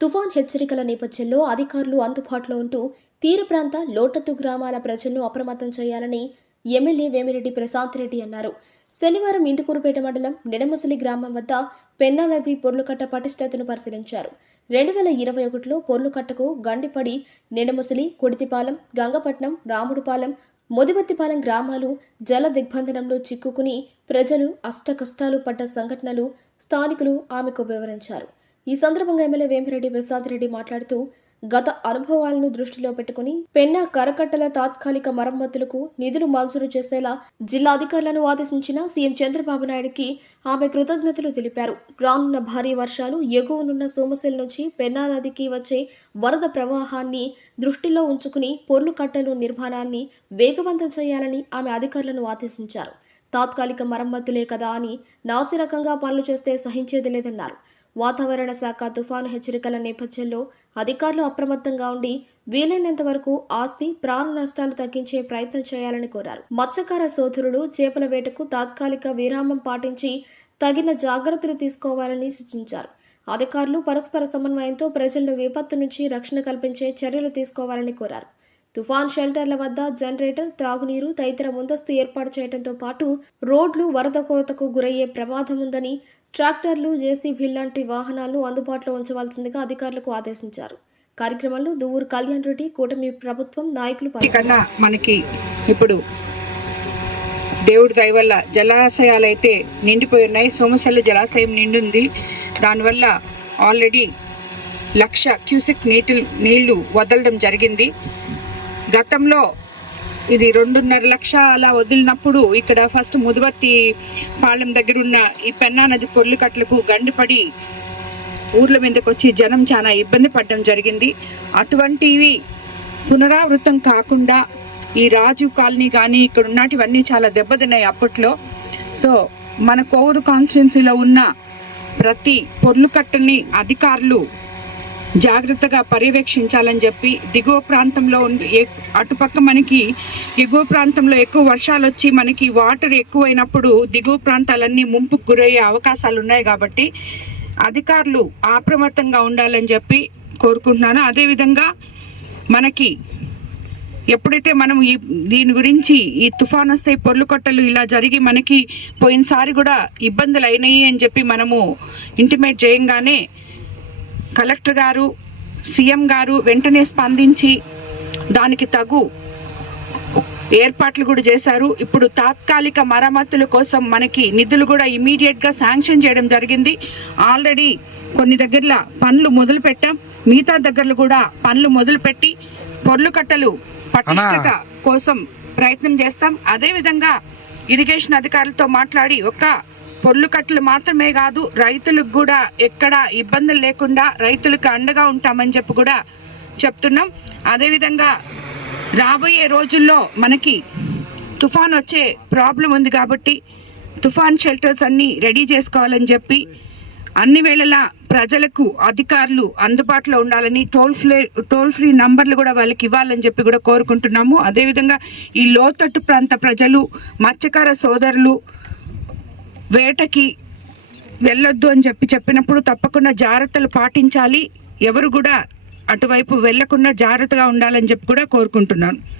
తుఫాన్ హెచ్చరికల నేపథ్యంలో అధికారులు అందుబాటులో ఉంటూ తీర ప్రాంత లోటత్తు గ్రామాల ప్రజలను అప్రమత్తం చేయాలని ఎమ్మెల్యే వేమిరెడ్డి ప్రశాంత్ రెడ్డి అన్నారు. శనివారం ఇందుకూరుపేట మండలం నిడముసలి గ్రామం వద్ద పెన్నా నది పొర్లుకట్ట పటిష్టతను పరిశీలించారు. రెండు వేల ఇరవై ఒకటిలో పొర్లుకట్టకు గండిపడి నిడముసలి కొడితిపాలెం గంగపట్నం రాముడుపాలెం మొదిబత్తిపాలెం గ్రామాలు జల దిగ్బంధనంలో చిక్కుకుని ప్రజలు అష్టకష్టాలు పడ్డ సంఘటనలు స్థానికులు ఆమెకు వివరించారు. ఈ సందర్భంగా ఎమ్మెల్యే వేమిరెడ్డి ప్రసాద్ రెడ్డి మాట్లాడుతూ గత అనుభవాలను దృష్టిలో పెట్టుకుని పెన్నా కరకట్టల తాత్కాలిక మరమ్మతులకు నిధులు మంజూరు చేసేలా జిల్లా అధికారులను ఆదేశించిన సీఎం చంద్రబాబు నాయుడుకి ఆమె కృతజ్ఞతలు తెలిపారు. రానున్న భారీ వర్షాలు ఎగువనున్న సోమశిల నుంచి పెన్నా నదికి వచ్చే వరద ప్రవాహాన్ని దృష్టిలో ఉంచుకుని పొర్లు కట్టలు నిర్మాణాన్ని వేగవంతం చేయాలని ఆమె అధికారులను ఆదేశించారు. తాత్కాలిక మరమ్మతులే కదా అని నాసిరకంగా పనులు చేస్తే సహించేది లేదన్నారు. వాతావరణ శాఖ తుఫాను హెచ్చరికల నేపథ్యంలో అధికారులు అప్రమత్తంగా ఉండి వీలైనంత వరకు ఆస్తి ప్రాణ నష్టాలు తగ్గించే ప్రయత్నం చేయాలని కోరారు. మత్స్యకార సోదరులు చేపల వేటకు తాత్కాలిక విరామం పాటించి తగిన జాగ్రత్తలు తీసుకోవాలని సూచించారు. అధికారులు పరస్పర సమన్వయంతో ప్రజలను విపత్తు నుంచి రక్షణ కల్పించే చర్యలు తీసుకోవాలని కోరారు. తుఫాన్ షెల్టర్ల వద్ద జనరేటర్ తాగునీరు తదితర ముందస్తు ఏర్పాటు చేయడంతో పాటు రోడ్లు వరద కోతకు గురయ్యే ప్రమాదం ఉందని ట్రాక్టర్లు జేసీబీ లాంటి వాహనాలు అందుబాటులో ఉంచవలసిందిగా అధికారులకు ఆదేశించారు. కార్యక్రమంలో దువ్వూరు కళ్యాణ్ రెడ్డి కూటమి ప్రభుత్వం నాయకులు కన్నా మనకి ఇప్పుడు దేవుడి దయ వల్ల జలాశయాలు అయితే నిండిపోయి ఉన్నాయి. సోమశల్ల జలాశయం నిండుంది. దానివల్ల ఆల్రెడీ లక్ష క్యూసెక్ నీటి నీళ్ళు వదలడం జరిగింది. గతంలో ఇది రెండున్నర లక్ష అలా వదిలినప్పుడు ఇక్కడ ఫస్ట్ ముదువర్తి పాలెం దగ్గర ఉన్న ఈ పెన్నా నది పొర్లు కట్లకు గండిపడి ఊర్ల మీదకి వచ్చి జనం చాలా ఇబ్బంది పడడం జరిగింది. అటువంటివి పునరావృతం కాకుండా ఈ రాజు కాలనీ కానీ ఇక్కడ ఉన్నటివన్నీ చాలా దెబ్బతిన్నాయి అప్పట్లో. సో మన కోవూరు కాన్స్టిట్యున్సీలో ఉన్న ప్రతి పొర్లుకట్టల్ని అధికారులు జాగ్రత్తగా పర్యవేక్షించాలని చెప్పి దిగువ ప్రాంతంలో అటుపక్క మనకి ఎగువ ప్రాంతంలో ఎక్కువ వర్షాలు వచ్చి మనకి వాటర్ ఎక్కువైనప్పుడు దిగువ ప్రాంతాలన్నీ ముంపుకు గురయ్యే అవకాశాలు ఉన్నాయి కాబట్టి అధికారులు అప్రమత్తంగా ఉండాలని చెప్పి కోరుకుంటున్నాను. అదేవిధంగా మనకి ఎప్పుడైతే మనం ఈ దీని గురించి ఈ తుఫాన్ వస్తే పొర్లు కొట్టలు ఇలా జరిగి మనకి పోయినసారి కూడా ఇబ్బందులు అయినాయి అని చెప్పి మనము ఇంటిమేట్ చేయంగానే కలెక్టర్ గారు సీఎం గారు వెంటనే స్పందించి దానికి తగు ఏర్పాట్లు కూడా చేశారు. ఇప్పుడు తాత్కాలిక మరమ్మతుల కోసం మనకి నిధులు కూడా ఇమీడియట్గా శాంక్షన్ చేయడం జరిగింది. ఆల్రెడీ కొన్ని దగ్గరలో పనులు మొదలు పెట్టాం. మిగతా దగ్గరలో కూడా పనులు మొదలు పెట్టి పొర్లు కట్టలు పటిష్టత కోసం ప్రయత్నం చేస్తాం. అదే విధంగా ఇరిగేషన్ అధికారులతో మాట్లాడి ఒక పొల్లు కట్టలు మాత్రమే కాదు రైతులకు కూడా ఎక్కడ ఇబ్బందులు లేకుండా రైతులకు అండగా ఉంటామని చెప్పి కూడా చెప్తున్నాం. అదేవిధంగా రాబోయే రోజుల్లో మనకి తుఫాన్ వచ్చే ప్రాబ్లం ఉంది కాబట్టి తుఫాన్ షెల్టర్స్ అన్నీ రెడీ చేసుకోవాలని చెప్పి అన్ని వేళలా ప్రజలకు అధికారులు అందుబాటులో ఉండాలని టోల్ ఫ్రీ టోల్ ఫ్రీ నంబర్లు కూడా వాళ్ళకి ఇవ్వాలని చెప్పి కూడా కోరుకుంటున్నాము. అదేవిధంగా ఈ లోతట్టు ప్రాంత ప్రజలు మత్స్యకార సోదరులు వేటకి వెళ్ళొద్దు అని చెప్పి చెప్పినప్పుడు తప్పకుండా జాగ్రత్తలు పాటించాలి. ఎవరు కూడా అటువైపు వెళ్ళకుండా జాగ్రత్తగా ఉండాలని చెప్పి కూడా కోరుకుంటున్నాను.